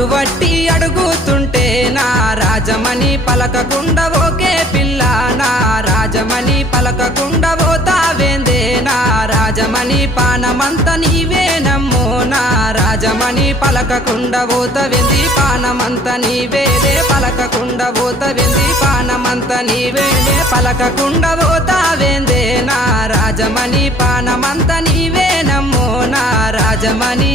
పట్టుబట్టి అడుగుతుంటే నా రాజమణి పలకకుండా ఓకే పిల్ల నా రాజమణి పలకకుండా పోతావేందే నా రాజమణి పానమంత నీవేనమ్మో నా రాజమణి పలకకుండా పోతవేంది పానమంత నీవేలే పలకకుండా పోతవేంది పానమంత నీవేలే పలకకుండా పోతావేందే నా రాజమణి పానమంత నీవేనమ్మో నా రాజమణి